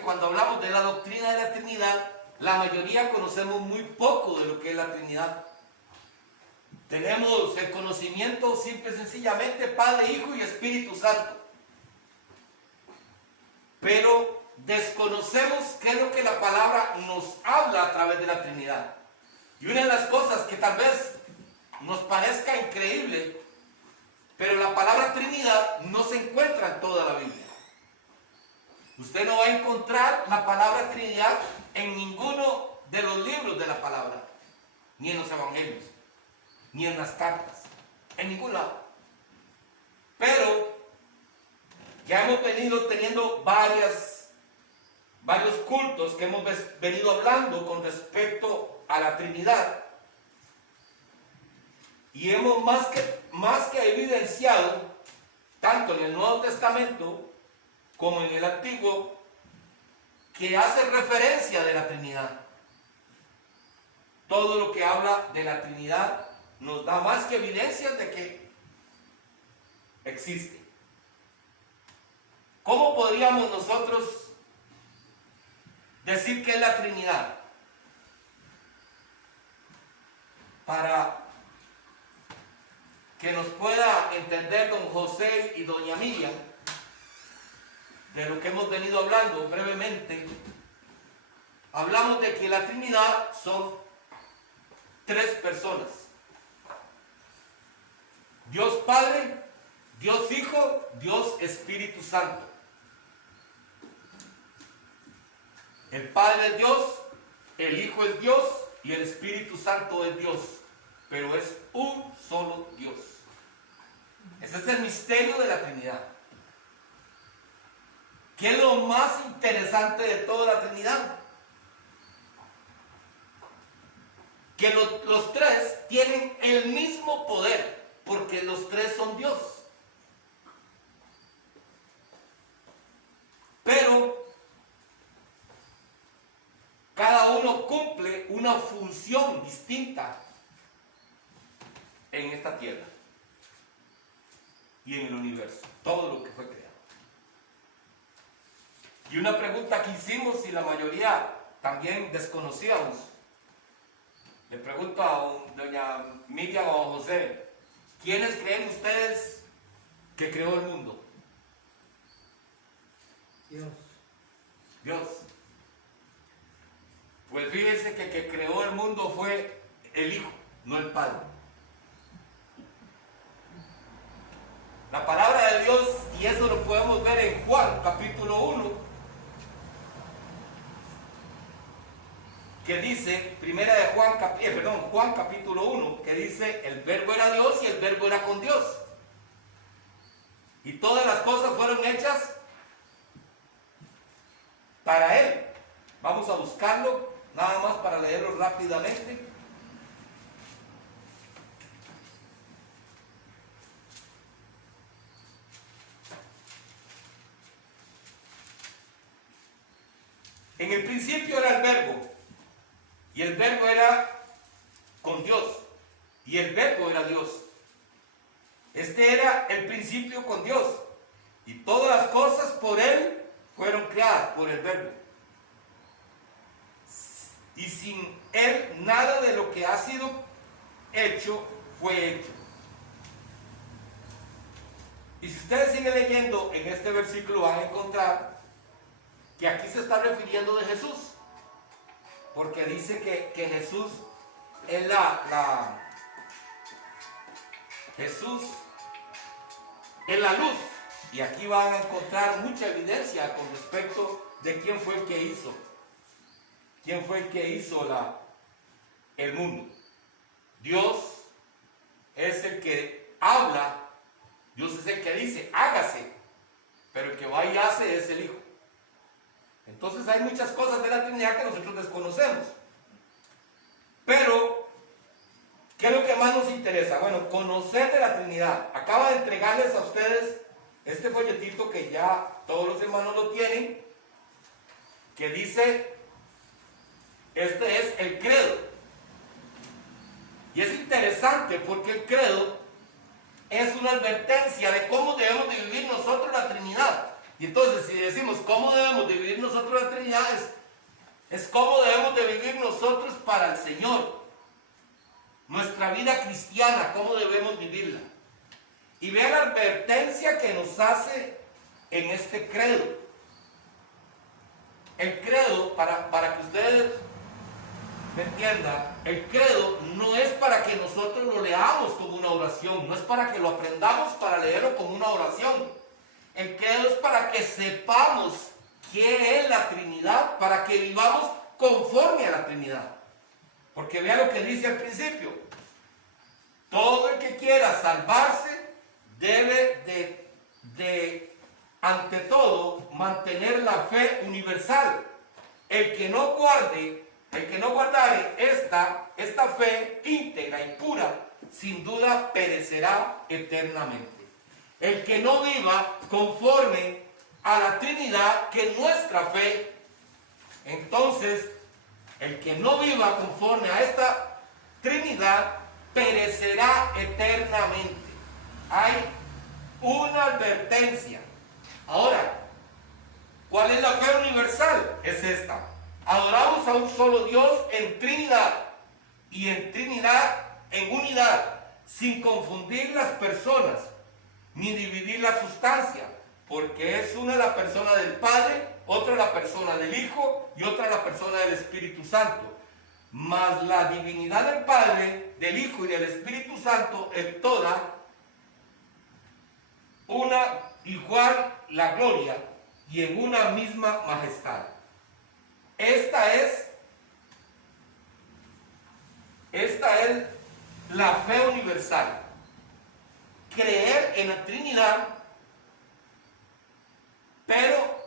que cuando hablamos de la doctrina de la Trinidad, la mayoría conocemos muy poco de lo que es la Trinidad. Tenemos el conocimiento simple y sencillamente Padre, Hijo y Espíritu Santo. Pero desconocemos qué es lo que la palabra nos habla a través de la Trinidad. Y una de las cosas que tal vez nos parezca increíble, pero la palabra Trinidad no se encuentra en toda la Biblia. Usted no va a encontrar la palabra Trinidad en ninguno de los libros de la palabra, ni en los evangelios, ni en las cartas, en ningún lado. Pero ya hemos venido teniendo varios cultos que hemos venido hablando con respecto a la Trinidad. Y hemos más que evidenciado, tanto en el Nuevo Testamento como en el Antiguo, que hace referencia de la Trinidad. Todo lo que habla de la Trinidad nos da más que evidencias de que existe. ¿Cómo podríamos nosotros decir que es la Trinidad? Para que nos pueda entender don José y doña Miriam de lo que hemos venido hablando brevemente, hablamos de que la Trinidad son tres personas: Dios Padre, Dios Hijo, Dios Espíritu Santo. El Padre es Dios, el Hijo es Dios y el Espíritu Santo es Dios, pero es un solo Dios. Ese es el misterio de la Trinidad. ¿Qué es lo más interesante de toda la Trinidad? Que los tres tienen el mismo poder, porque los tres son Dios. Pero cada uno cumple una función distinta en esta tierra y en el universo, todo lo que fue creado. Y una pregunta que hicimos y la mayoría también desconocíamos, le pregunto a doña Miriam o a José: ¿quiénes creen ustedes que creó el mundo? Dios. Pues fíjense que el que creó el mundo fue el Hijo, no el Padre. La palabra de Dios, y eso lo podemos ver en Juan capítulo 1, que dice, Juan capítulo 1, que dice: el verbo era Dios y el verbo era con Dios. Y todas las cosas fueron hechas para Él. Vamos a buscarlo, nada más para leerlo rápidamente. En el principio era el verbo, y el verbo era con Dios, y el verbo era Dios. Este era el principio con Dios, y todas las cosas por Él fueron creadas, por el verbo. Y sin Él nada de lo que ha sido hecho fue hecho. Y si ustedes siguen leyendo en este versículo, van a encontrar que aquí se está refiriendo de Jesús, porque dice que Jesús es Jesús es la luz, y aquí van a encontrar mucha evidencia con respecto de quién fue el que hizo el mundo. Dios es el que habla, Dios es el que dice hágase, pero el que va y hace es el Hijo. Entonces hay muchas cosas de la Trinidad que nosotros desconocemos. Pero, ¿qué es lo que más nos interesa? Bueno, conocer de la Trinidad. Acabo de entregarles a ustedes este folletito que ya todos los hermanos lo tienen, que dice, este es el credo. Y es interesante porque el credo es una advertencia de cómo debemos de vivir nosotros la Trinidad. Y entonces si decimos cómo debemos de vivir nosotros la Trinidad, es cómo debemos de vivir nosotros para el Señor. Nuestra vida cristiana, cómo debemos vivirla. Y vean la advertencia que nos hace en este credo. El credo, para que ustedes me entiendan, el credo no es para que nosotros lo leamos como una oración, no es para que lo aprendamos para leerlo como una oración. El credo es para que sepamos qué es la Trinidad, para que vivamos conforme a la Trinidad. Porque vea lo que dice al principio. Todo el que quiera salvarse debe de ante todo mantener la fe universal. El que no guardare esta fe íntegra y pura, sin duda perecerá eternamente. El que no viva conforme a la Trinidad, que nuestra fe, entonces, el que no viva conforme a esta Trinidad, perecerá eternamente. Hay una advertencia. Ahora, ¿cuál es la fe universal? Es esta. Adoramos a un solo Dios en Trinidad, y en Trinidad, en unidad, sin confundir las personas, ni dividir la sustancia, porque es una la persona del Padre, otra la persona del Hijo y otra la persona del Espíritu Santo. Mas la divinidad del Padre, del Hijo y del Espíritu Santo es toda una igual la gloria y en una misma majestad. Esta es la fe universal. Creer en la Trinidad, pero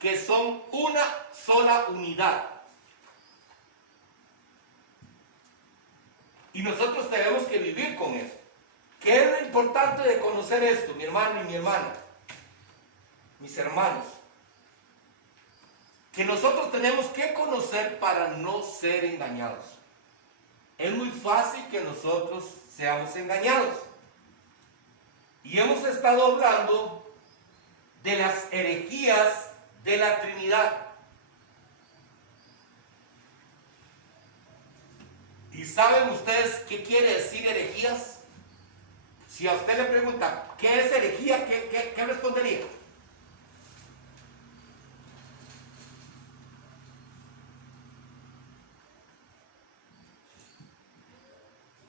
que son una sola unidad. Y nosotros tenemos que vivir con eso. ¿Qué es lo importante de conocer esto, mi hermano y mi hermana? Mis hermanos. Que nosotros tenemos que conocer para no ser engañados. Es muy fácil que nosotros seamos engañados. Y hemos estado hablando de las herejías de la Trinidad. ¿Y saben ustedes qué quiere decir herejías? Si a usted le pregunta, ¿qué es herejía? ¿Qué respondería?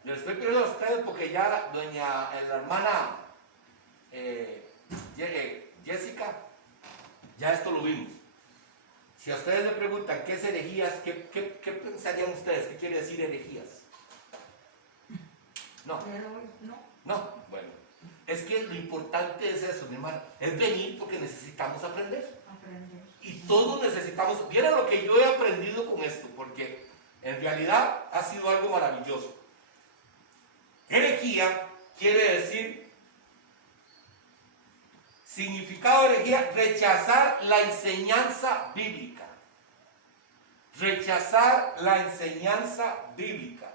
Le estoy pidiendo a ustedes porque ya la hermana Jessica, ya esto lo vimos. Si a ustedes le preguntan qué es herejías, ¿qué pensarían ustedes? ¿Qué quiere decir herejías? No. No, bueno. Es que lo importante es eso, mi hermano. Es venir porque necesitamos aprender. Y todos necesitamos. Vieron lo que yo he aprendido con esto, porque en realidad ha sido algo maravilloso. Herejía quiere decir, significado de herejía, rechazar la enseñanza bíblica. Rechazar la enseñanza bíblica.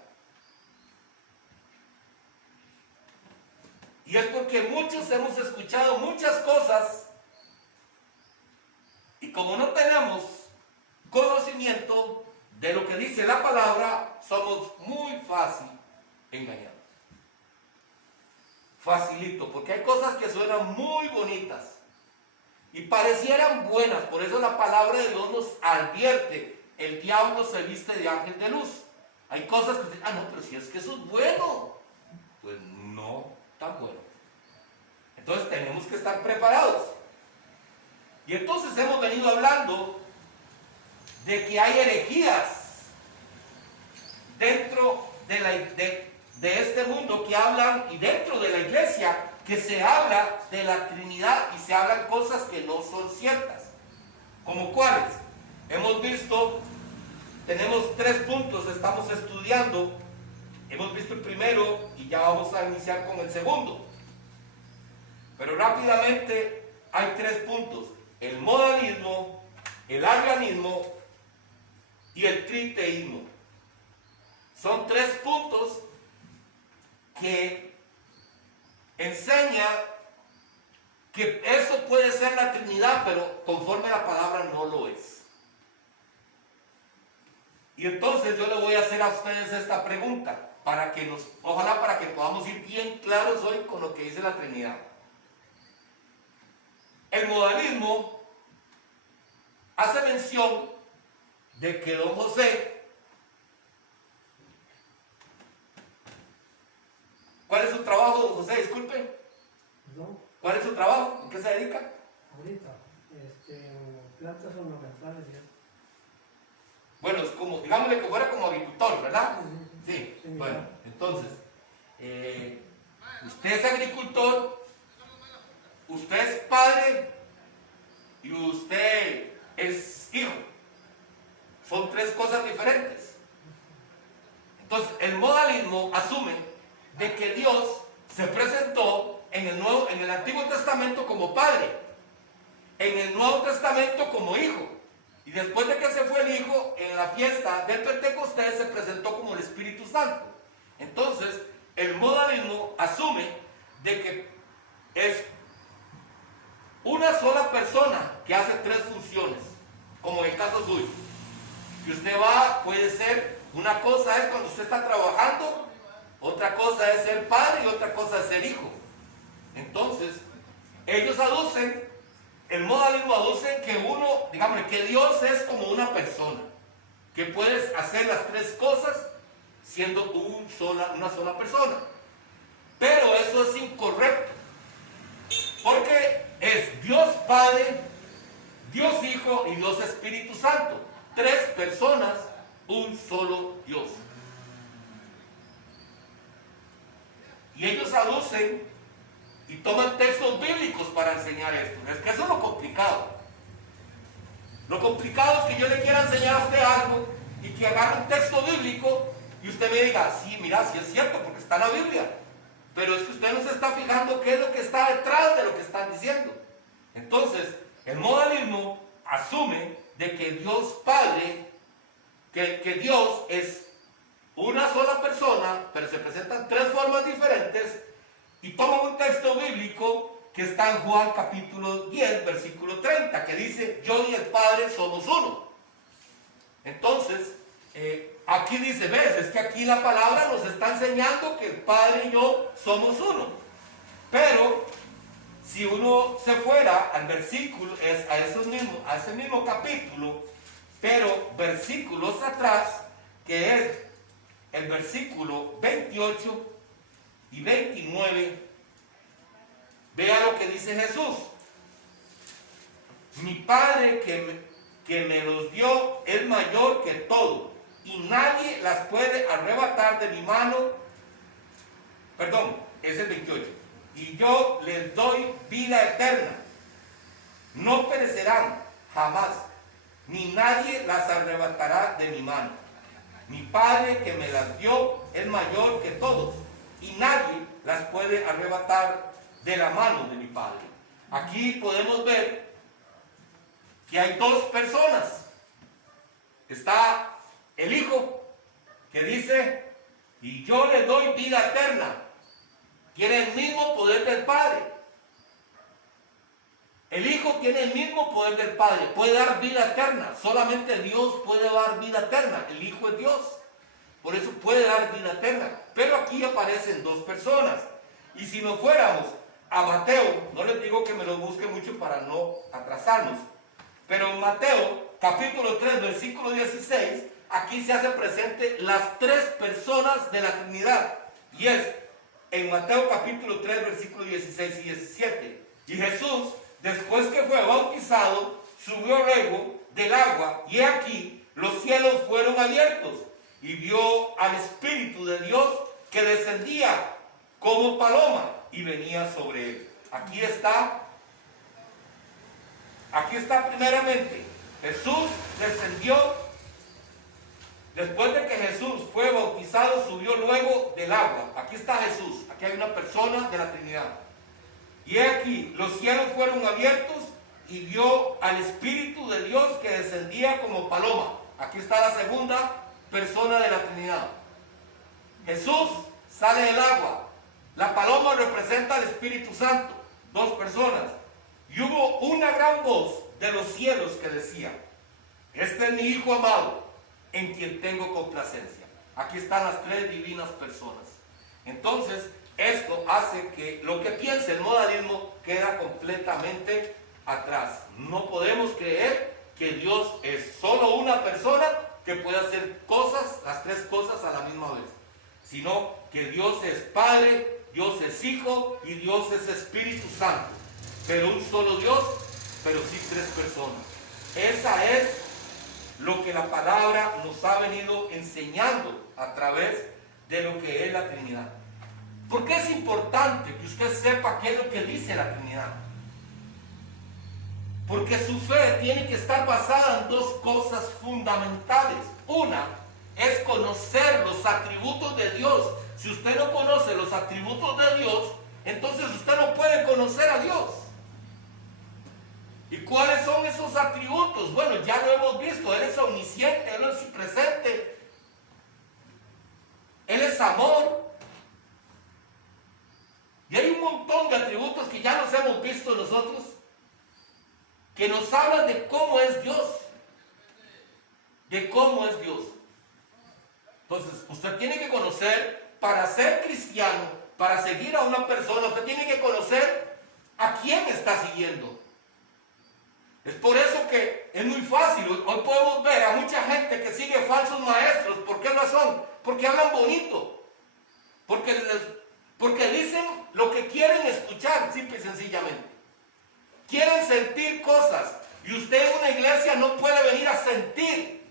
Y es porque muchos hemos escuchado muchas cosas y como no tenemos conocimiento de lo que dice la palabra, somos muy fácil engañados. Facilito, porque hay cosas que suenan muy bonitas y parecieran buenas. Por eso la palabra de Dios nos advierte: el diablo se viste de ángel de luz. Hay cosas que dicen, no, pero si es que eso es bueno. Pues no tan bueno. Entonces tenemos que estar preparados. Y entonces hemos venido hablando de que hay herejías dentro de este mundo que hablan, y dentro de la iglesia, que se habla de la Trinidad y se hablan cosas que no son ciertas. ¿Como cuáles? Hemos visto, tenemos 3 puntos, estamos estudiando. Hemos visto el primero y ya vamos a iniciar con el segundo. Pero rápidamente hay 3 puntos: el modalismo, el arrianismo y el triteísmo. Son 3 puntos que enseña que eso puede ser la Trinidad, pero conforme a la palabra no lo es. Y entonces yo le voy a hacer a ustedes esta pregunta, ojalá para que podamos ir bien claros hoy con lo que dice la Trinidad. El modalismo hace mención de que don José, ¿cuál es su trabajo, don José? Disculpe. ¿No? ¿Cuál es su trabajo? ¿En qué se dedica? Ahorita, plantas ornamentales. ¿Ya? Bueno, es como, digámosle que fuera como agricultor, ¿verdad? Sí, Sí, bueno, entonces, usted es agricultor, usted es padre y usted es hijo. Son tres cosas diferentes. Entonces, el modalismo asume de que Dios se presentó en el Antiguo Testamento como Padre, en el Nuevo Testamento como Hijo, y después de que se fue el Hijo, en la fiesta del Pentecostés se presentó como el Espíritu Santo. Entonces, el modalismo asume de que es una sola persona que hace tres funciones, como en el caso suyo. Que usted puede ser, una cosa es cuando usted está trabajando, otra cosa es ser padre y otra cosa es ser hijo. Entonces, ellos aducen, el modalismo aduce que Dios es como una persona, que puedes hacer las tres cosas siendo una sola persona. Pero eso es incorrecto, porque es Dios Padre, Dios Hijo y Dios Espíritu Santo. Tres personas, un solo Dios. Y ellos aducen y toman textos bíblicos para enseñar esto. Es que eso es lo complicado. Lo complicado es que yo le quiera enseñar a usted algo y que agarre un texto bíblico y usted me diga, sí, mira, sí es cierto, porque está en la Biblia. Pero es que usted no se está fijando qué es lo que está detrás de lo que están diciendo. Entonces, el modalismo asume de que Dios Padre, que Dios es una sola persona, pero se presentan tres formas diferentes, y toma un texto bíblico que está en Juan capítulo 10, versículo 30, que dice, yo y el Padre somos uno. Entonces, aquí dice, ves, es que aquí la palabra nos está enseñando que el Padre y yo somos uno. Pero, si uno se fuera al versículo, a ese mismo capítulo, pero versículos atrás, que es el versículo 28 y 29, vea lo que dice Jesús. Mi Padre que me los dio es mayor que todo, y nadie las puede arrebatar de mi mano. Perdón, es el 28. Y yo les doy vida eterna. No perecerán jamás, ni nadie las arrebatará de mi mano. Mi Padre que me las dio es mayor que todos, y nadie las puede arrebatar de la mano de mi Padre. Aquí podemos ver que hay dos personas. Está el Hijo, que dice, y yo le doy vida eterna. Tiene el mismo poder del Padre. El Hijo tiene el mismo poder del Padre, puede dar vida eterna. Solamente Dios puede dar vida eterna. El Hijo es Dios, por eso puede dar vida eterna. Pero aquí aparecen dos personas. Y si nos fuéramos a Mateo, no les digo que me lo busque mucho para no atrasarnos, pero en Mateo capítulo 3 versículo 16, aquí se hacen presente las tres personas de la Trinidad. Y es en Mateo capítulo 3 versículo 16 y 17. Y Jesús, después que fue bautizado, subió luego del agua, y aquí los cielos fueron abiertos, y vio al Espíritu de Dios que descendía como paloma y venía sobre él. Aquí está primeramente, Jesús descendió. Después de que Jesús fue bautizado, subió luego del agua. Aquí está Jesús, aquí hay una persona de la Trinidad. Y aquí los cielos fueron abiertos y vio al Espíritu de Dios que descendía como paloma. Aquí está la segunda persona de la Trinidad. Jesús sale del agua. La paloma representa al Espíritu Santo, dos personas. Y hubo una gran voz de los cielos que decía: este es mi Hijo amado, en quien tengo complacencia. Aquí están las tres divinas personas. Entonces, esto hace que lo que piense el modalismo queda completamente atrás. No podemos creer que Dios es solo una persona que puede hacer cosas, las tres cosas a la misma vez, sino que Dios es Padre, Dios es Hijo y Dios es Espíritu Santo. Pero un solo Dios, pero sí tres personas. Esa es lo que la palabra nos ha venido enseñando a través de lo que es la Trinidad. ¿Por qué es importante que usted sepa qué es lo que dice la Trinidad? Porque su fe tiene que estar basada en dos cosas fundamentales. Una es conocer los atributos de Dios. Si usted no conoce los atributos de Dios, entonces usted no puede conocer a Dios. ¿Y cuáles son esos atributos? Bueno, ya lo hemos visto. Él es omnisciente, Él es presente, Él es amor. Y hay un montón de atributos que ya nos hemos visto nosotros, que nos hablan de cómo es Dios. De cómo es Dios. Entonces, usted tiene que conocer, para ser cristiano, para seguir a una persona, usted tiene que conocer a quién está siguiendo. Es por eso que es muy fácil. Hoy podemos ver a mucha gente que sigue falsos maestros. ¿Por qué razón? Porque hablan bonito. Porque dicen lo que quieren escuchar, simple y sencillamente. Quieren sentir cosas. Y usted en una iglesia no puede venir a sentir.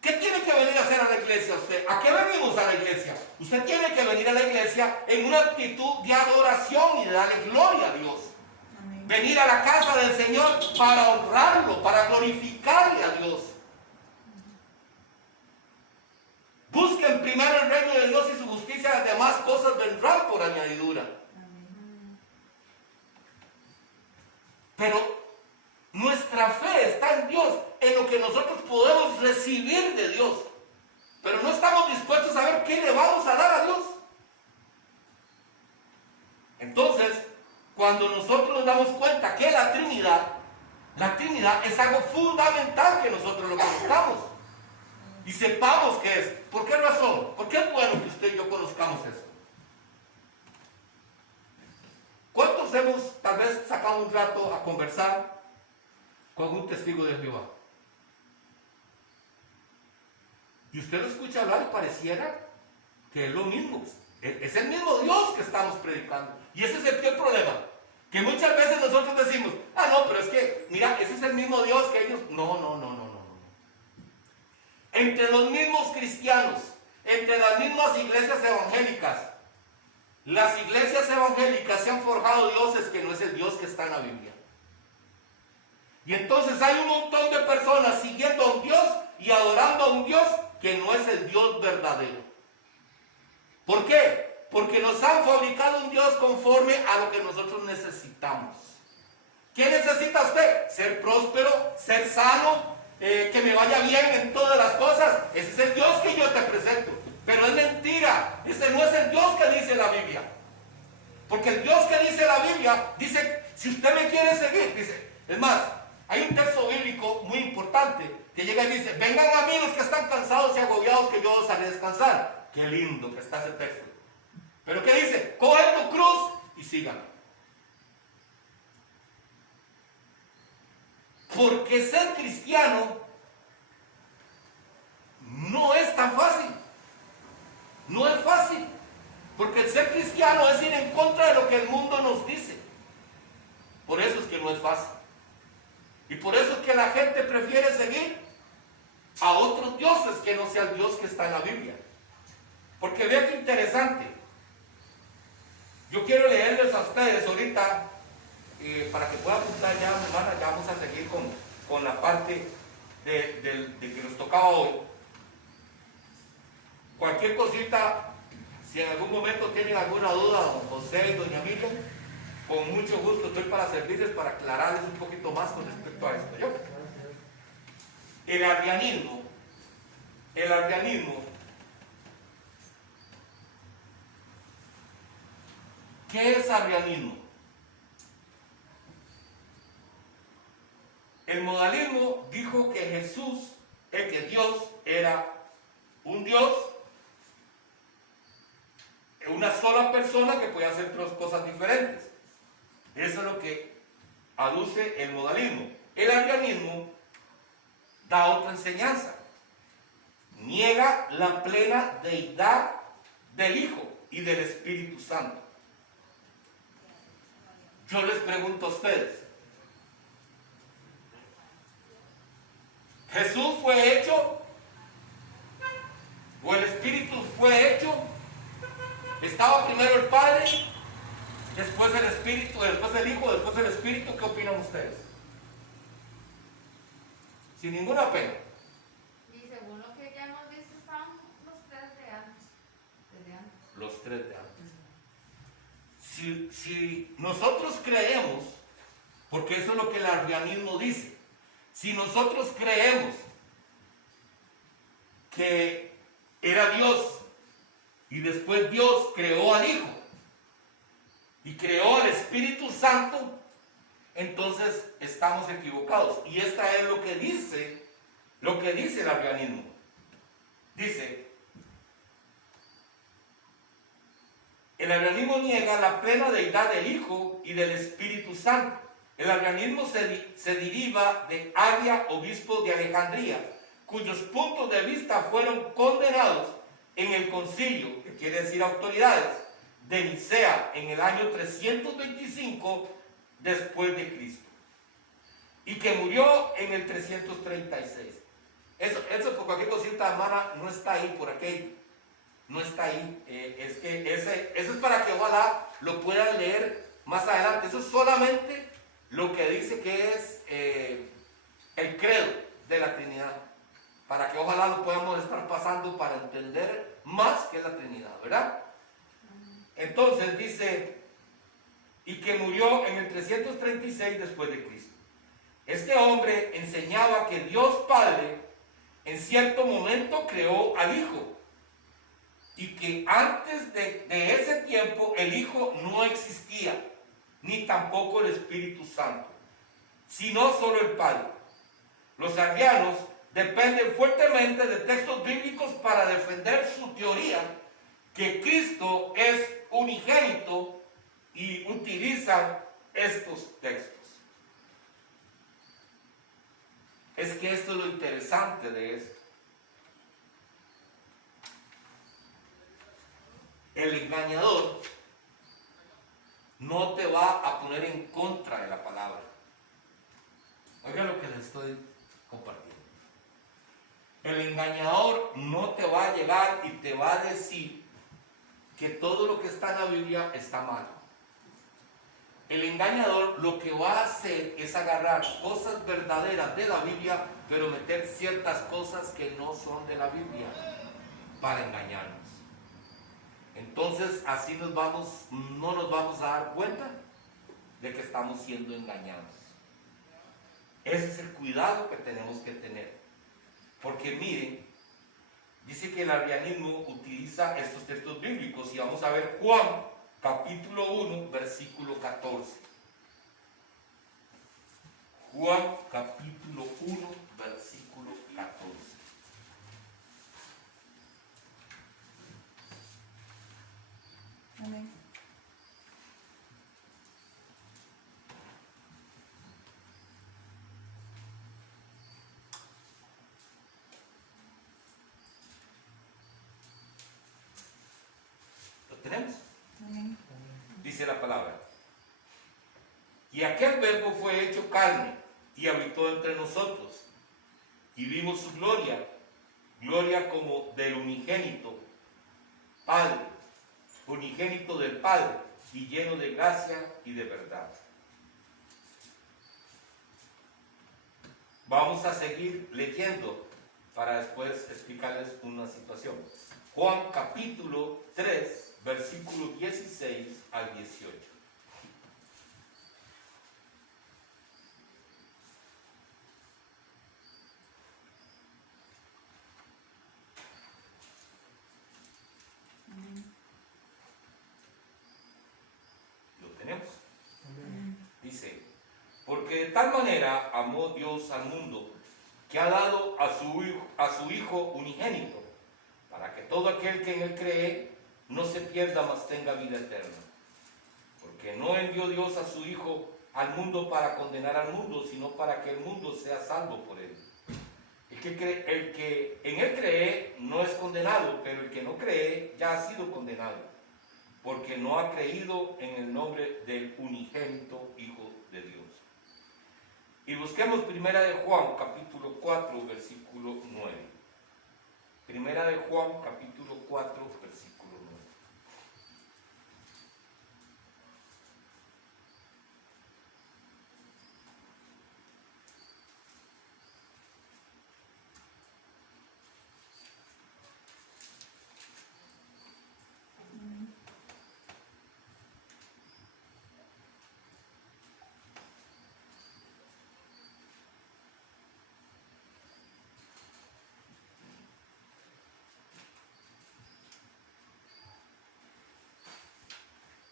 ¿Qué tiene que venir a hacer a la iglesia usted? ¿A qué venimos a la iglesia? Usted tiene que venir a la iglesia en una actitud de adoración y de darle gloria a Dios. Amén. Venir a la casa del Señor para honrarlo, para glorificarle a Dios. Busquen primero el reino de Dios y su justicia, las demás cosas vendrán por añadidura. Amén. Pero nuestra fe está en Dios, en lo que nosotros podemos recibir de Dios. Pero no estamos dispuestos a ver qué le vamos a dar a Dios. Entonces, cuando nosotros nos damos cuenta que la Trinidad es algo fundamental que nosotros lo conozcamos. Y sepamos qué es. ¿Por qué razón? Porque es bueno que usted y yo conozcamos eso. ¿Cuántos hemos tal vez sacado un rato a conversar con un testigo de Jehová? Y usted lo escucha hablar y pareciera que es lo mismo. Es el mismo Dios que estamos predicando. Y ese es el problema. Que muchas veces nosotros decimos: ah, no, pero es que, mira, ese es el mismo Dios que ellos. No. Entre los mismos cristianos, entre las mismas iglesias evangélicas, las iglesias evangélicas se han forjado dioses que no es el Dios que está en la Biblia. Y entonces hay un montón de personas siguiendo a un Dios y adorando a un Dios que no es el Dios verdadero. ¿Por qué? Porque nos han fabricado un Dios conforme a lo que nosotros necesitamos. ¿Qué necesita usted? Ser próspero, ser sano, que me vaya bien en todas las cosas. Ese es el Dios que yo te presento. Pero es mentira. Ese no es el Dios que dice la Biblia. Porque el Dios que dice la Biblia dice: si usted me quiere seguir, dice, es más, hay un texto bíblico muy importante que llega y dice: vengan a mí los que están cansados y agobiados, que yo os haré descansar. Qué lindo que está ese texto. Pero ¿qué dice? Coge tu cruz y sígame. Porque ser cristiano no es tan fácil. No es fácil. Porque el ser cristiano es ir en contra de lo que el mundo nos dice. Por eso es que no es fácil. Y por eso es que la gente prefiere seguir a otros dioses que no sea el Dios que está en la Biblia. Porque vean qué interesante. Yo quiero leerles a ustedes ahorita, para que puedan apuntar ya, hermana, ya vamos a seguir con la parte de que nos tocaba hoy. Cualquier cosita, si en algún momento tienen alguna duda, don José y doña Miriam, con mucho gusto estoy para servirles, para aclararles un poquito más con respecto a esto. El arrianismo, ¿qué es arrianismo? El modalismo dijo que Jesús, que Dios era un Dios, una sola persona que podía hacer tres cosas diferentes. Eso es lo que aduce el modalismo. El arrianismo da otra enseñanza. Niega la plena deidad del Hijo y del Espíritu Santo. Yo les pregunto a ustedes, ¿Jesús fue hecho? ¿O el Espíritu fue hecho? ¿Estaba primero el Padre, después el Espíritu, después el Hijo, después el Espíritu? ¿Qué opinan ustedes? Sin ninguna pena. Y según lo que ya hemos visto, estaban los tres de antes. Desde antes. Los tres de antes. Si nosotros creemos, porque eso es lo que el arrianismo dice, si nosotros creemos que era Dios y después Dios creó al Hijo y creó al Espíritu Santo, entonces estamos equivocados. Y esta es lo que dice el arrianismo. Dice: el arrianismo niega la plena deidad del Hijo y del Espíritu Santo. El arrianismo se deriva de Aria, obispo de Alejandría, cuyos puntos de vista fueron condenados en el concilio, que quiere decir autoridades, de Nicea en el año 325 después de Cristo, y que murió en el 336. Eso por cualquier cosita, hermana, no está ahí por aquello. No está ahí. Es que eso es para que ojalá lo puedan leer más adelante. Eso es solamente lo que dice que es el credo de la Trinidad, para que ojalá lo podamos estar pasando para entender más que es la Trinidad, ¿verdad? Entonces dice, y que murió en el 336 después de Cristo. Este hombre enseñaba que Dios Padre en cierto momento creó al Hijo, y que antes de ese tiempo el Hijo no existía, ni tampoco el Espíritu Santo, sino solo el Padre. Los arrianos dependen fuertemente de textos bíblicos para defender su teoría que Cristo es unigénito, y utilizan estos textos. Es que esto es lo interesante de esto. El engañador no te va a poner en contra de la palabra. Oiga lo que les estoy compartiendo. El engañador no te va a llegar y te va a decir que todo lo que está en la Biblia está mal. El engañador lo que va a hacer es agarrar cosas verdaderas de la Biblia, pero meter ciertas cosas que no son de la Biblia para engañarnos. Entonces así no nos vamos a dar cuenta de que estamos siendo engañados. Ese es el cuidado que tenemos que tener. Porque miren, dice que el arrianismo utiliza estos textos bíblicos, y vamos a ver Juan capítulo 1 versículo 14. Juan capítulo 1 versículo 14. Amén. ¿Lo tenemos? Amén. Dice la palabra: y aquel verbo fue hecho carne y habitó entre nosotros, y vimos su gloria, gloria como del unigénito Padre, unigénito del Padre, y lleno de gracia y de verdad. Vamos a seguir leyendo para después explicarles una situación. Juan capítulo 3, versículo 16 al 18. Amén. ¿Lo tenemos? Amén. Dice: porque de tal manera amó Dios al mundo, que ha dado a su Hijo unigénito, para que todo aquel que en él cree no se pierda, mas tenga vida eterna. Porque no envió Dios a su Hijo al mundo para condenar al mundo, sino para que el mundo sea salvo por él. El que en él cree no es condenado, pero el que no cree ya ha sido condenado, porque no ha creído en el nombre del unigénito Hijo de Dios. Y busquemos Primera de Juan, capítulo 4, versículo 9. Primera de Juan, capítulo 4, versículo 9.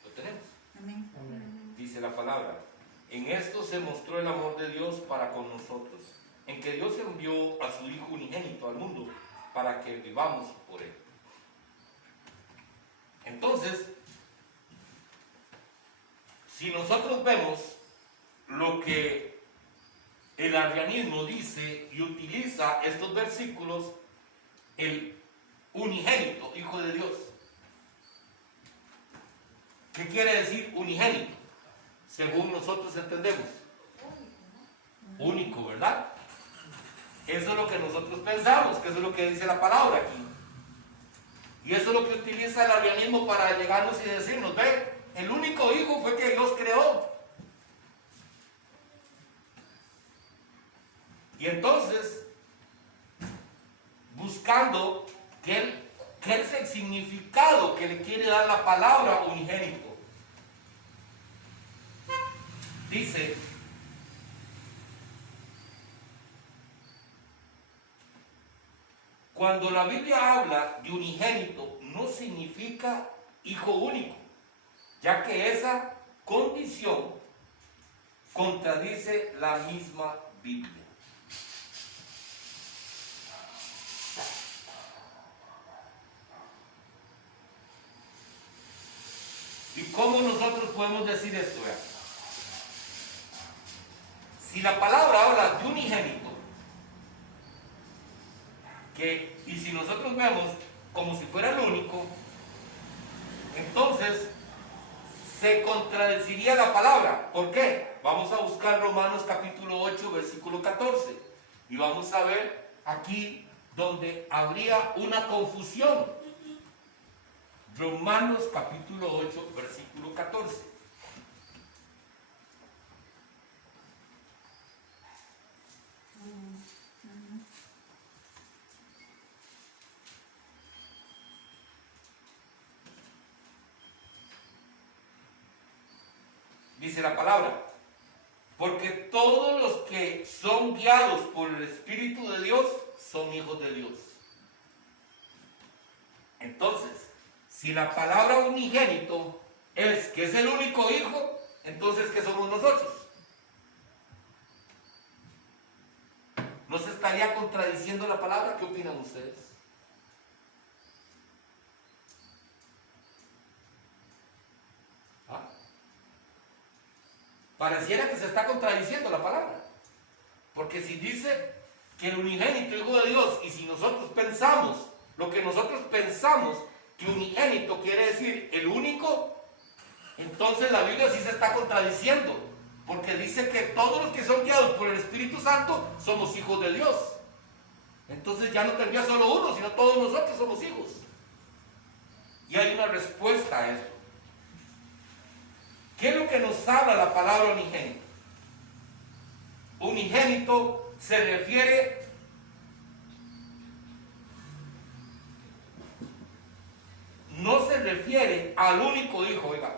¿Lo tenemos? Amén. Amén. Dice la palabra: en esto se mostró el amor de Dios para con nosotros, en que Dios envió a su Hijo unigénito al mundo para que vivamos por él. Entonces, si nosotros vemos lo que el arrianismo dice y utiliza estos versículos, el unigénito, Hijo de Dios. ¿Qué quiere decir unigénito? Según nosotros entendemos. Único, ¿verdad? Eso es lo que nosotros pensamos, que eso es lo que dice la palabra aquí. Y eso es lo que utiliza el arrianismo para llegarnos y decirnos: ve, el único Hijo fue que Dios creó. Y entonces, buscando qué es el significado que le quiere dar la palabra unigénito, dice: cuando la Biblia habla de unigénito, no significa hijo único, ya que esa condición contradice la misma Biblia. ¿Y cómo nosotros podemos decir esto? Vean. Si la palabra habla de unigénito, y si nosotros vemos como si fuera el único, entonces se contradeciría la palabra. ¿Por qué? Vamos a buscar Romanos capítulo 8, versículo 14, y vamos a ver aquí donde habría una confusión. Romanos capítulo 8, versículo 14. Dice la palabra: porque todos los que son guiados por el Espíritu de Dios son hijos de Dios. Entonces, si la palabra unigénito es que es el único Hijo, entonces ¿qué somos nosotros? ¿No se estaría contradiciendo la palabra? ¿Qué opinan ustedes? ¿Ah? Pareciera que se está contradiciendo la palabra. Porque si dice que el unigénito Hijo de Dios, y si nosotros pensamos lo que nosotros pensamos, que unigénito quiere decir el único, entonces la Biblia sí se está contradiciendo, porque dice que todos los que son guiados por el Espíritu Santo somos hijos de Dios. Entonces ya no tendría solo uno, sino todos nosotros somos hijos. Y hay una respuesta a esto. ¿Qué es lo que nos habla la palabra unigénito? Unigénito se refiere no se refiere al único Hijo. Oiga,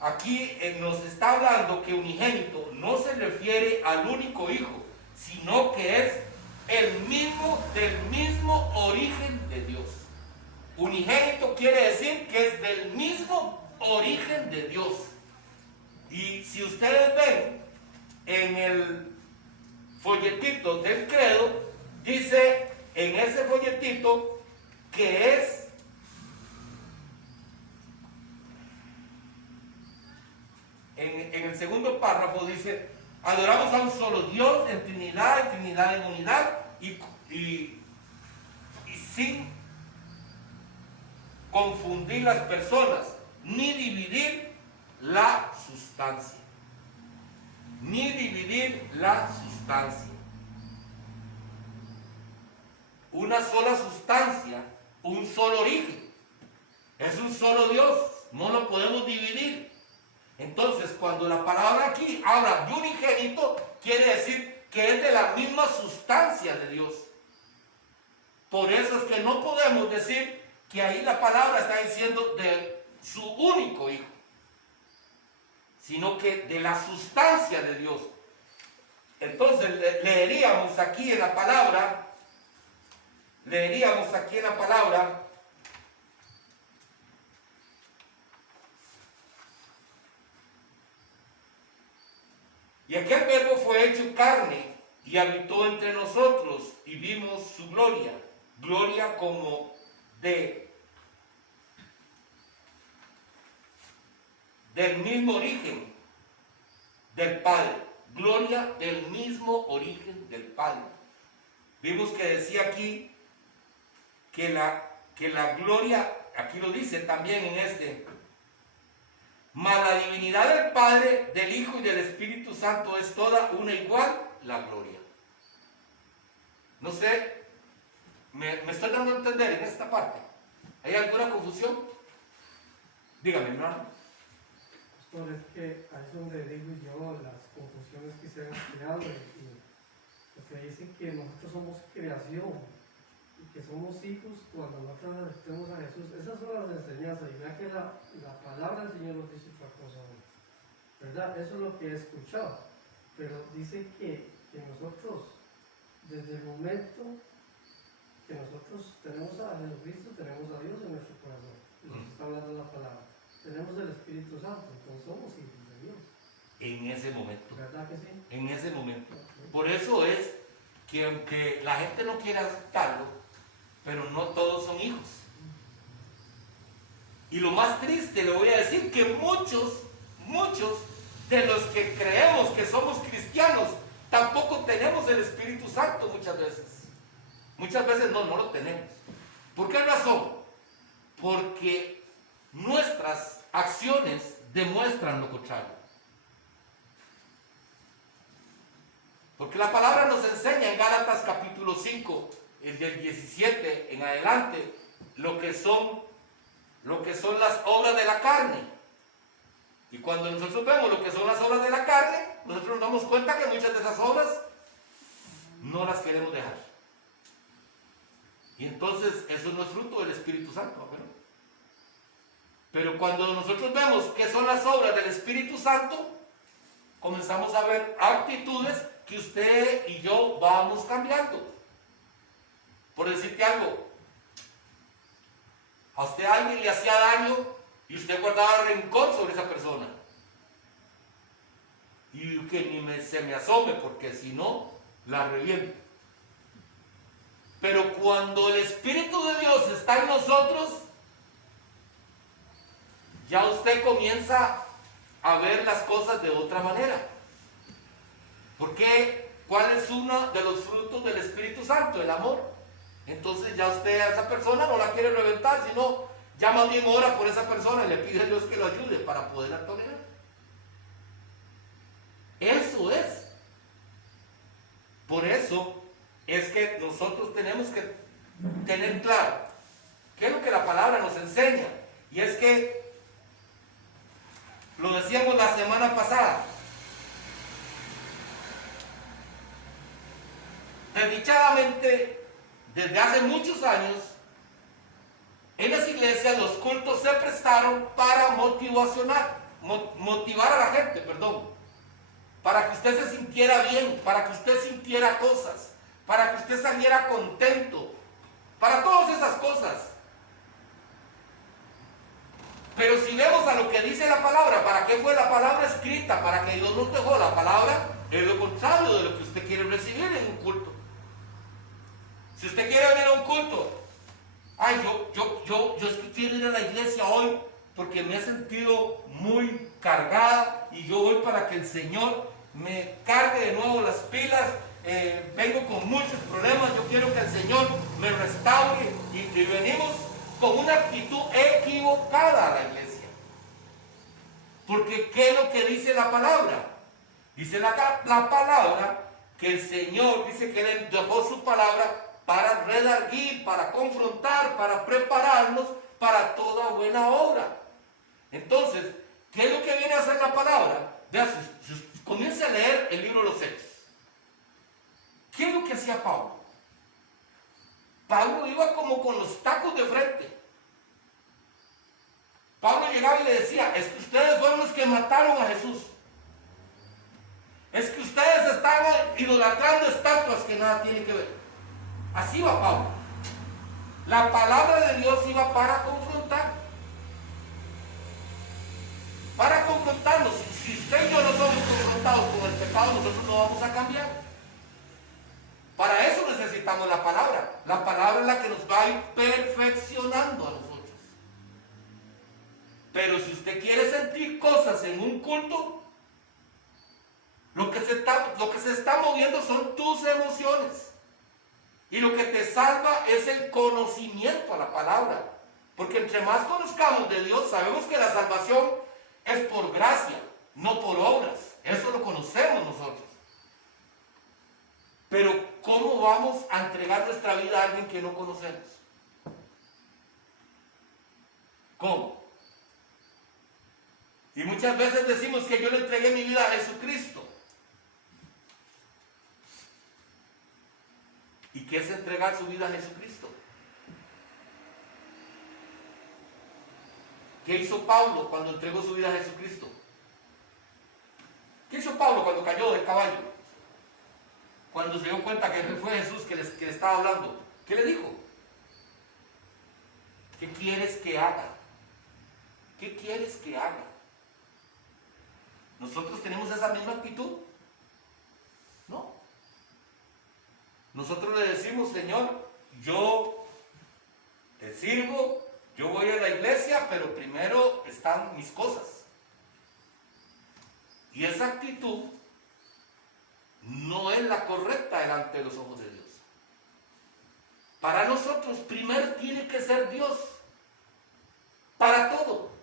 aquí nos está hablando que unigénito no se refiere al único Hijo, sino que es el mismo, del mismo origen de Dios. Unigénito quiere decir que es del mismo origen de Dios. Y si ustedes ven en el folletito del credo, dice en ese folletito que es en el segundo párrafo dice: adoramos a un solo Dios en Trinidad en unidad y sin confundir las personas, ni dividir la sustancia. Ni dividir la sustancia. Una sola sustancia, un solo origen. Es un solo Dios, no lo podemos dividir. Entonces, cuando la palabra aquí habla de unigénito, quiere decir que es de la misma sustancia de Dios. Por eso es que no podemos decir que ahí la palabra está diciendo de su único Hijo, sino que de la sustancia de Dios. Entonces leeríamos aquí en la palabra, y aquel verbo fue hecho carne y habitó entre nosotros y vimos su gloria, gloria como del mismo origen del Padre, gloria del mismo origen del Padre. Vimos que decía aquí que la gloria, aquí lo dice también en mas la divinidad del Padre, del Hijo y del Espíritu Santo es toda una igual la gloria. No sé, me estoy dando a entender en esta parte. ¿Hay alguna confusión? Dígame, hermano. Pastor, es que ahí es donde digo yo las confusiones que se han creado y porque dicen que nosotros somos creación y que somos hijos cuando nosotros aceptemos a Jesús. Esas son las enseñanzas, y vea que la palabra del Señor nos dice otra cosa, ¿verdad? Eso es lo que he escuchado, pero dice que nosotros, desde el momento que nosotros tenemos a Jesucristo, tenemos a Dios en nuestro corazón, y nos está hablando la palabra. Tenemos el Espíritu Santo, entonces somos hijos de Dios. En ese momento. ¿Verdad que sí? En ese momento. Por eso es que aunque la gente no quiera aceptarlo, pero no todos son hijos. Y lo más triste, le voy a decir, que muchos de los que creemos que somos cristianos, tampoco tenemos el Espíritu Santo muchas veces. Muchas veces no lo tenemos. ¿Por qué razón? Porque nuestras acciones demuestran lo contrario. Porque la palabra nos enseña en Gálatas capítulo 5, el del 17 en adelante, lo que son las obras de la carne. Y cuando nosotros vemos lo que son las obras de la carne, nosotros nos damos cuenta que muchas de esas obras no las queremos dejar. Y entonces eso no es fruto del Espíritu Santo, ¿no? Pero cuando nosotros vemos qué son las obras del Espíritu Santo, comenzamos a ver actitudes que usted y yo vamos cambiando. Por decirte algo, a usted alguien le hacía daño y usted guardaba rencor sobre esa persona. Y que ni se me asome, porque si no, la reviento. Pero cuando el Espíritu de Dios está en nosotros, ya usted comienza a ver las cosas de otra manera. Porque, ¿cuál es uno de los frutos del Espíritu Santo? El amor. Entonces ya usted a esa persona no la quiere reventar, sino ya más bien ora por esa persona y le pide a Dios que lo ayude para poderla tolerar. Eso es. Por eso es que nosotros tenemos que tener claro qué es lo que la palabra nos enseña. Y es que, lo decíamos la semana pasada, desdichadamente, desde hace muchos años, en las iglesias los cultos se prestaron para motivar a la gente, para que usted se sintiera bien, para que usted sintiera cosas, para que usted saliera contento, para todas esas cosas. Pero si vemos a lo que dice la palabra, ¿para qué fue la palabra escrita? Para que Dios nos dejó la palabra es lo contrario de lo que usted quiere recibir en un culto. Si usted quiere venir a un culto, ay, yo es que quiero ir a la iglesia hoy porque me he sentido muy cargada y yo voy para que el Señor me cargue de nuevo las pilas. Vengo con muchos problemas, yo quiero que el Señor me restaure y venimos con una actitud equivocada a la iglesia. Porque ¿qué es lo que dice la palabra? Dice la palabra que el Señor dice que Él dejó su palabra para redarguir, para confrontar, para prepararnos para toda buena obra. Entonces, ¿qué es lo que viene a hacer la palabra? Vea, comience a leer el libro de los Hechos. ¿Qué es lo que hacía Pablo? Pablo iba como con los tacos de frente. Pablo llegaba y le decía, es que ustedes fueron los que mataron a Jesús. Es que ustedes estaban idolatrando estatuas que nada tienen que ver. Así va Pablo. La palabra de Dios iba para confrontar. Para confrontarnos. Si usted y yo no somos confrontados con el pecado, nosotros no vamos a cambiar. Para eso necesitamos la palabra. La palabra es la que nos va a ir perfeccionando a nosotros. Pero si usted quiere sentir cosas en un culto, lo que se está moviendo son tus emociones. Y lo que te salva es el conocimiento a la palabra. Porque entre más conozcamos de Dios, sabemos que la salvación es por gracia, no por obras. Eso lo conocemos nosotros. Pero ¿cómo vamos a entregar nuestra vida a alguien que no conocemos? ¿Cómo? Y muchas veces decimos que yo le entregué mi vida a Jesucristo. ¿Y qué es entregar su vida a Jesucristo? ¿Qué hizo Pablo cuando entregó su vida a Jesucristo? ¿Qué hizo Pablo cuando cayó del caballo? Cuando se dio cuenta que fue Jesús que le estaba hablando. ¿Qué le dijo? ¿Qué quieres que haga? ¿Qué quieres que haga? ¿Nosotros tenemos esa misma actitud? No. Nosotros le decimos, Señor, yo te sirvo, yo voy a la iglesia, pero primero están mis cosas. Y esa actitud no es la correcta delante de los ojos de Dios. Para nosotros, primero tiene que ser Dios. Para todo.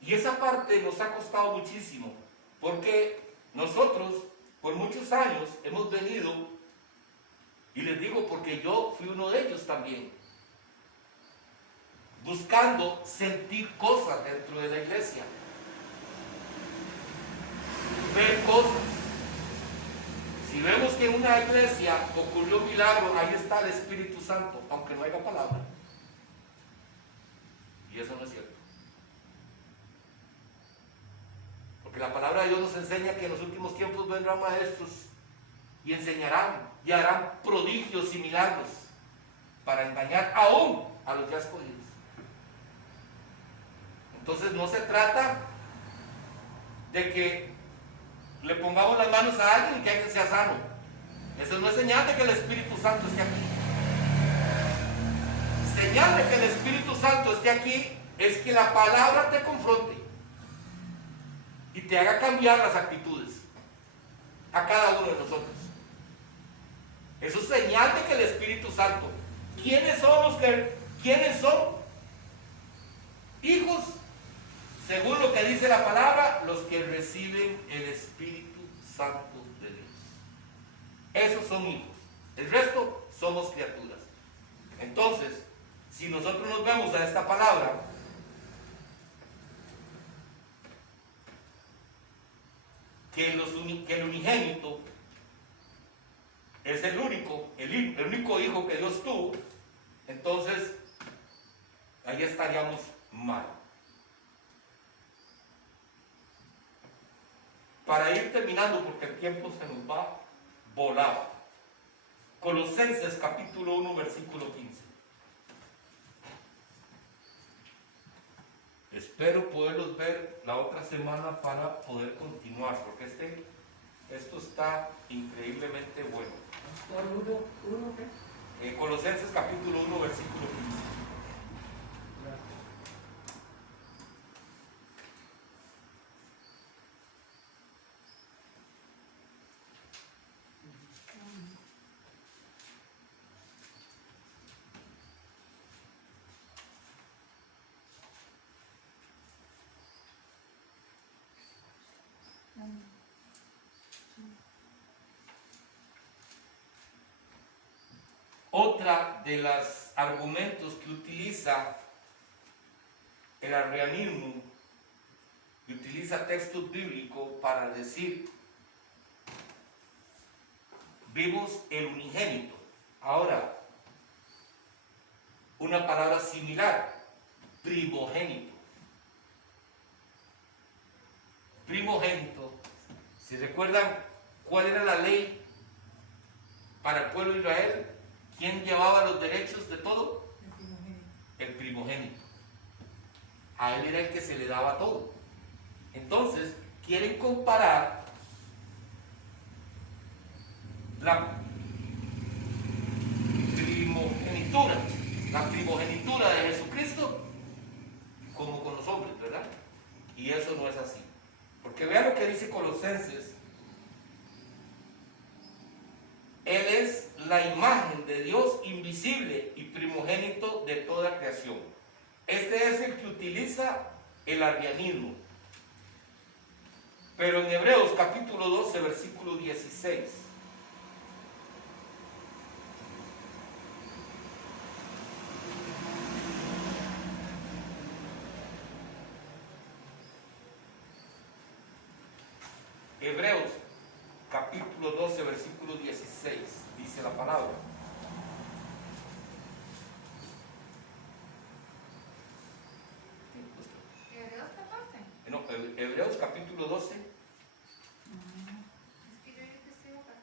Y esa parte nos ha costado muchísimo. Porque nosotros, por muchos años, hemos venido, y les digo porque yo fui uno de ellos también, buscando sentir cosas dentro de la iglesia, ver cosas. Si vemos que en una iglesia ocurrió un milagro, ahí está el Espíritu Santo, aunque no haya palabra. Y eso no es cierto. Porque la palabra de Dios nos enseña que en los últimos tiempos vendrán maestros y enseñarán y harán prodigios y milagros para engañar aún a los ya escogidos. Entonces no se trata de que le pongamos las manos a alguien y que alguien sea sano. Eso no es señal de que el Espíritu Santo esté aquí. Señal de que el Espíritu Santo esté aquí es que la palabra te confronte y te haga cambiar las actitudes a cada uno de nosotros. Eso es señal de que el Espíritu Santo. ¿Quiénes son hijos? Según lo que dice la palabra, los que reciben el Espíritu Santo de Dios. Esos son hijos. El resto somos criaturas. Entonces, si nosotros nos vemos a esta palabra, que el unigénito es el único hijo que Dios tuvo, entonces ahí estaríamos mal. Para ir terminando, porque el tiempo se nos va volado. Colosenses capítulo 1, versículo 15. Espero poderlos ver la otra semana para poder continuar, porque esto está increíblemente bueno. Pastor, uno, ¿qué? Colosenses capítulo 1, versículo 15. Gracias. Otra de los argumentos que utiliza el arrianismo, y utiliza textos bíblicos para decir, vimos el unigénito. Ahora, una palabra similar, primogénito. Primogénito, si recuerdan cuál era la ley para el pueblo de Israel, ¿quién llevaba los derechos de todo? El primogénito. A él era el que se le daba todo. Entonces, quieren comparar la primogenitura de Jesucristo como con los hombres, ¿verdad? Y eso no es así. Porque vean lo que dice Colosenses. Él es la imagen de Dios invisible y primogénito de toda creación. Este es el que utiliza el arrianismo. Pero en Hebreos capítulo 12, versículo 16. Hebreos capítulo 12, versículo 16, dice la palabra. Hebreos 14. No, Hebreos capítulo 12. Es que yo que escribo 14.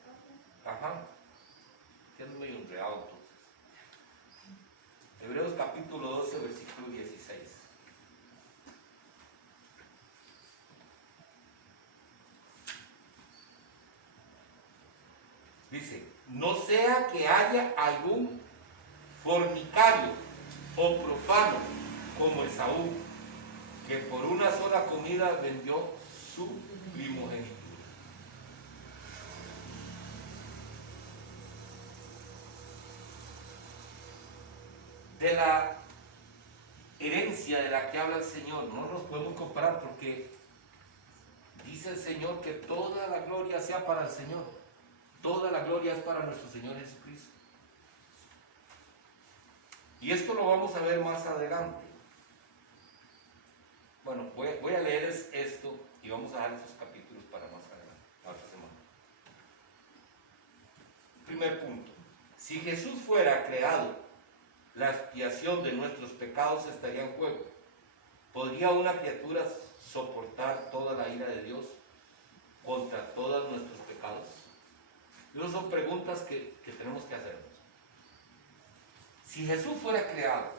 Ajá. Quedó medio enredado entonces. Hebreos capítulo 12, versículo 16. Dice, no sea que haya algún fornicario o profano como Esaú, que por una sola comida vendió su primogenitura. De la herencia de la que habla el Señor, no nos podemos comparar porque dice el Señor que toda la gloria sea para el Señor. Toda la gloria es para nuestro Señor Jesucristo. Y esto lo vamos a ver más adelante. Bueno, voy a leer esto y vamos a dar estos capítulos para más adelante, la otra semana. Primer punto. Si Jesús fuera creado, la expiación de nuestros pecados estaría en juego. ¿Podría una criatura soportar toda la ira de Dios contra todos nuestros pecados? Esas son preguntas que tenemos que hacernos. Si Jesús fuera creado,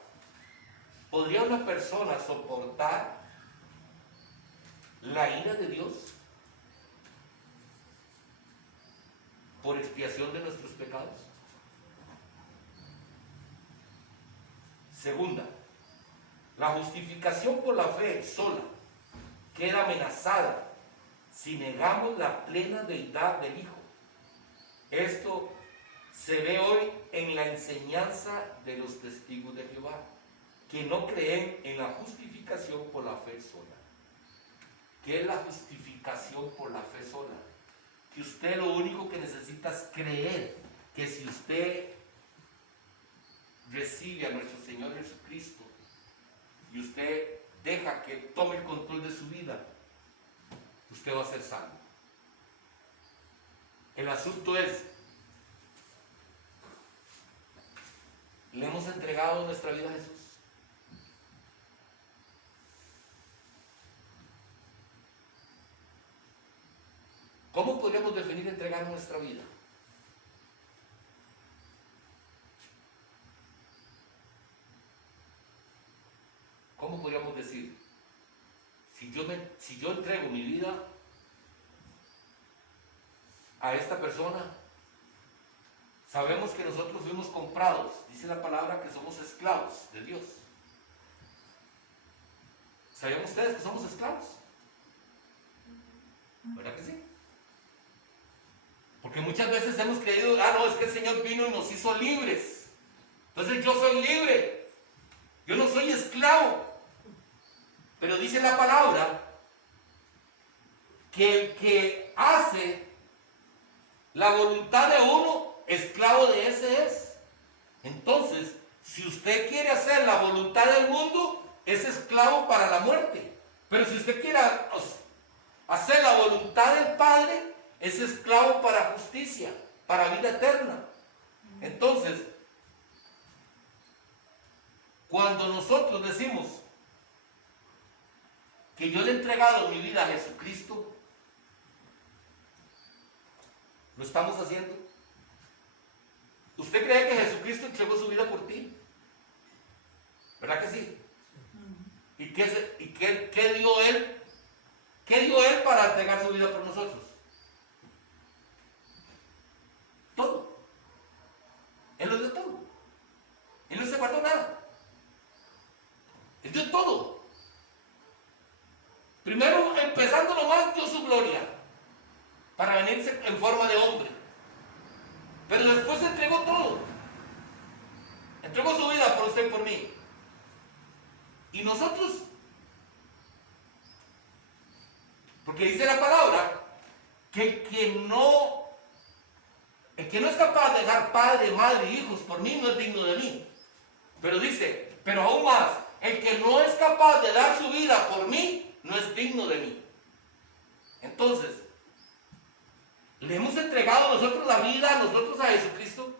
¿podría una persona soportar la ira de Dios por expiación de nuestros pecados? Segunda, la justificación por la fe sola queda amenazada si negamos la plena deidad del Hijo. Esto se ve hoy en la enseñanza de los testigos de Jehová, que no creen en la justificación por la fe sola. ¿Qué es la justificación por la fe sola? Que usted lo único que necesita es creer que si usted recibe a nuestro Señor Jesucristo y usted deja que tome el control de su vida, usted va a ser salvo. El asunto es, ¿le hemos entregado nuestra vida a Jesús? ¿Cómo podríamos definir entregar nuestra vida? ¿Cómo podríamos decir? si yo entrego mi vida a esta persona, sabemos que nosotros fuimos comprados. Dice la palabra que somos esclavos de Dios. ¿Sabían ustedes que somos esclavos? ¿Verdad que sí? Porque muchas veces hemos creído, no, es que el Señor vino y nos hizo libres. Entonces yo soy libre. Yo no soy esclavo. Pero dice la palabra que el que hace la voluntad de uno, esclavo de ese es. Entonces, si usted quiere hacer la voluntad del mundo, es esclavo para la muerte. Pero si usted quiere hacer la voluntad del Padre, es esclavo para justicia, para vida eterna. Entonces, cuando nosotros decimos que yo le he entregado mi vida a Jesucristo, lo estamos haciendo. ¿Usted cree que Jesucristo entregó su vida por ti? ¿Verdad que sí? ¿Y qué dio Él? ¿Qué dio Él para entregar su vida por nosotros? Todo. Él lo dio todo. Él no se guardó nada. Él dio todo. Primero, empezando nomás, dio su gloria para venirse en forma de hombre. Pero después entregó todo. Entregó su vida por usted y por mí. Y nosotros, porque dice la palabra que el que no es capaz de dejar padre, madre, hijos por mí no es digno de mí. Pero dice, pero aún más, el que no es capaz de dar su vida por mí no es digno de mí. Entonces, le hemos entregado nosotros la vida, nosotros a Jesucristo.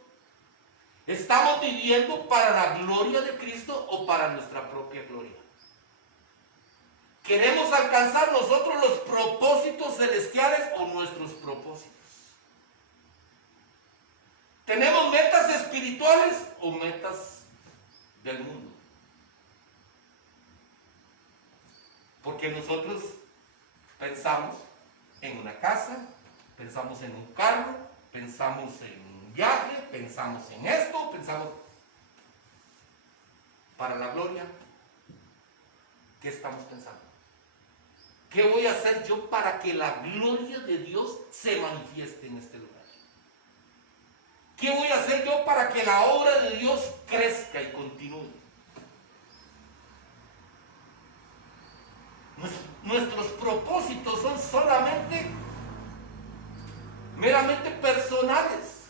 ¿Estamos viviendo para la gloria de Cristo o para nuestra propia gloria? ¿Queremos alcanzar nosotros los propósitos celestiales o nuestros propósitos? ¿Tenemos metas espirituales o metas del mundo? Porque nosotros pensamos en una casa, pensamos en un carro, pensamos en un viaje, pensamos en esto, pensamos para la gloria. ¿Qué estamos pensando? ¿Qué voy a hacer yo para que la gloria de Dios se manifieste en este lugar? ¿Qué voy a hacer yo para que la obra de Dios crezca y continúe? Nuestros propósitos son solamente, meramente personales.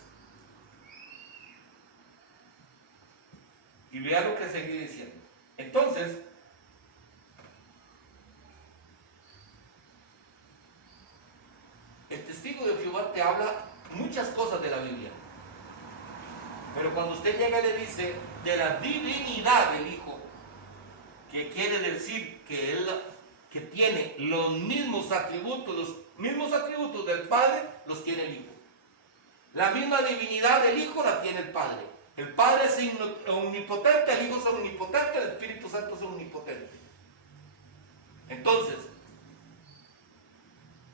Y vea lo que seguí diciendo. Entonces, el testigo de Jehová te habla muchas cosas de la Biblia. Pero cuando usted llega y le dice de la divinidad del Hijo, que quiere decir que Él que tiene los mismos atributos del Padre, los tiene el Hijo. La misma divinidad del Hijo la tiene el Padre. El Padre es omnipotente, el Hijo es omnipotente, el Espíritu Santo es omnipotente. Entonces,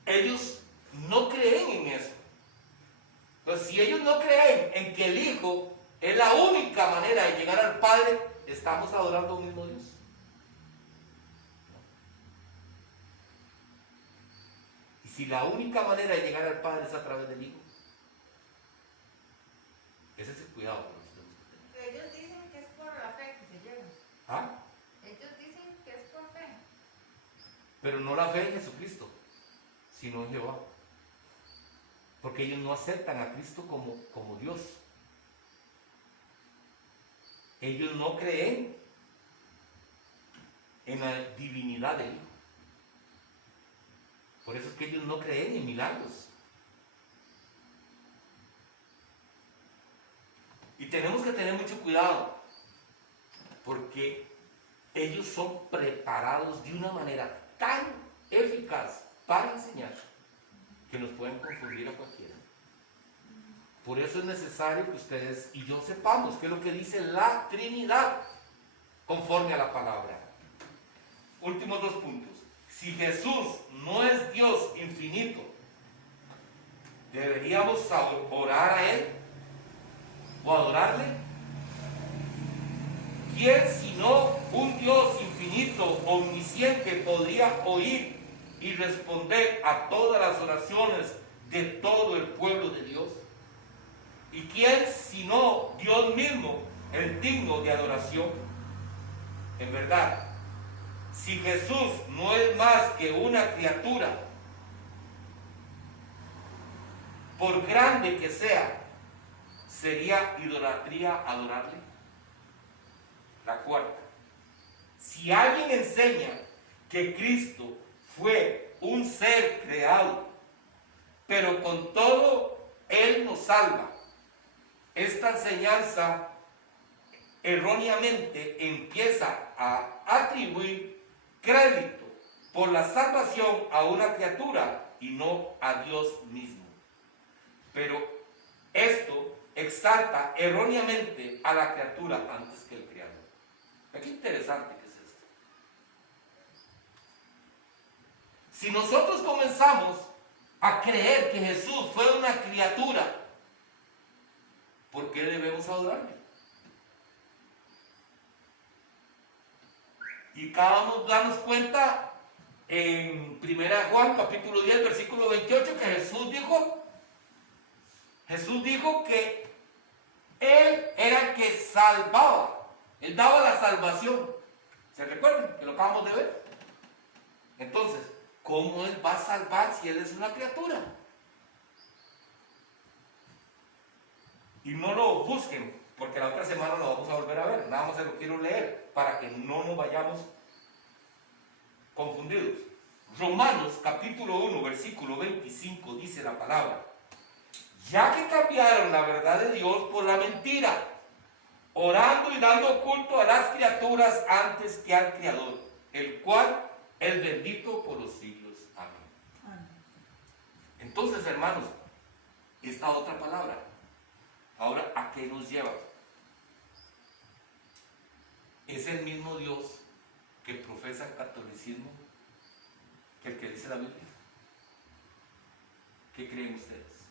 ellos no creen en eso. Entonces, si ellos no creen en que el Hijo es la única manera de llegar al Padre, estamos adorando a un mismo Dios. Y si la única manera de llegar al Padre es a través del Hijo, ese es el cuidado que nosotros tenemos. Ellos dicen que es por la fe que se llega. ¿Ah? Ellos dicen que es por fe. Pero no la fe en Jesucristo, sino en Jehová. Porque ellos no aceptan a Cristo como Dios. Ellos no creen en la divinidad del Hijo. Por eso es que ellos no creen en milagros. Y tenemos que tener mucho cuidado, porque ellos son preparados de una manera tan eficaz para enseñar que nos pueden confundir a cualquiera. Por eso es necesario que ustedes y yo sepamos qué es lo que dice la Trinidad conforme a la palabra. Últimos 2 puntos. Si Jesús no es Dios infinito, ¿deberíamos orar a Él o adorarle? ¿Quién sino un Dios infinito, omnisciente, podría oír y responder a todas las oraciones de todo el pueblo de Dios? ¿Y quién sino Dios mismo, el digno de adoración? En verdad, si Jesús no es más que una criatura, por grande que sea, ¿sería idolatría adorarle? La cuarta, si alguien enseña que Cristo fue un ser creado, pero con todo Él nos salva, esta enseñanza erróneamente empieza a atribuir crédito por la salvación a una criatura y no a Dios mismo. Pero esto exalta erróneamente a la criatura antes que el Creador. Qué interesante que es esto. Si nosotros comenzamos a creer que Jesús fue una criatura, ¿por qué debemos adorarle? Y acabamos de darnos cuenta en 1 Juan capítulo 10 versículo 28 que Jesús dijo que Él era el que salvaba. Él daba la salvación. ¿Se recuerdan? Que lo acabamos de ver. Entonces, ¿cómo Él va a salvar si Él es una criatura? Y no lo busquen, porque la otra semana lo vamos a volver a ver. Nada más se lo quiero leer para que no nos vayamos confundidos. Romanos capítulo 1 versículo 25 dice la palabra: ya que cambiaron la verdad de Dios por la mentira, orando y dando culto a las criaturas antes que al Creador, el cual es bendito por los siglos. Amén. Entonces, hermanos, esta otra palabra, ahora, ¿a qué nos lleva? ¿Es el mismo Dios que profesa el catolicismo que el que dice la Biblia? ¿Qué creen ustedes?